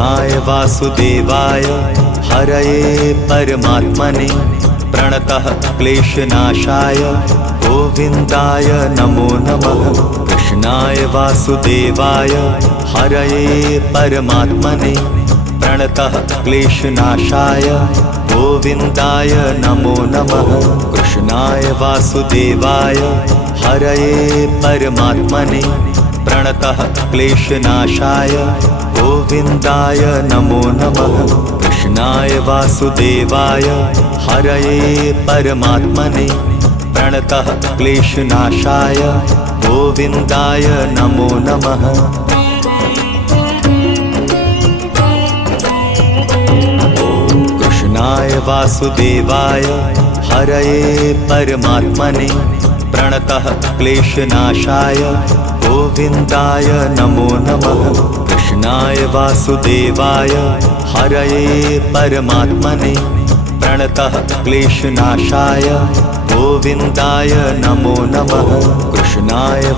कृष्णाय वासुदेवाय हरये परमात्मने प्रणतः क्लेशनाशाय गोविन्दाय नमो नमः। कृष्णाय वासुदेवाय हरये परमात्मने प्रणतः क्लेशनाशाय गोविन्दाय नमो नमः। कृष्णाय वासुदेवाय हरये परमात्मने प्रणतः क्लेशनाशाय गोविन्दाय नमो नमः। कृष्णाय वासुदेवाय हरये परमात्मने प्रणतः क्लेशनाशाय गोविन्दाय नमो नमः। कृष्णाय वासुदेवाय हरये परमात्मने प्रणतः क्लेशनाशाय गोविन्दाय नमो नमः। कृष्णाय वासुदेवाय हरये परमात्मने प्रणतः क्लेशनाशाय गोविन्दाय नमो नमः। कृष्णाय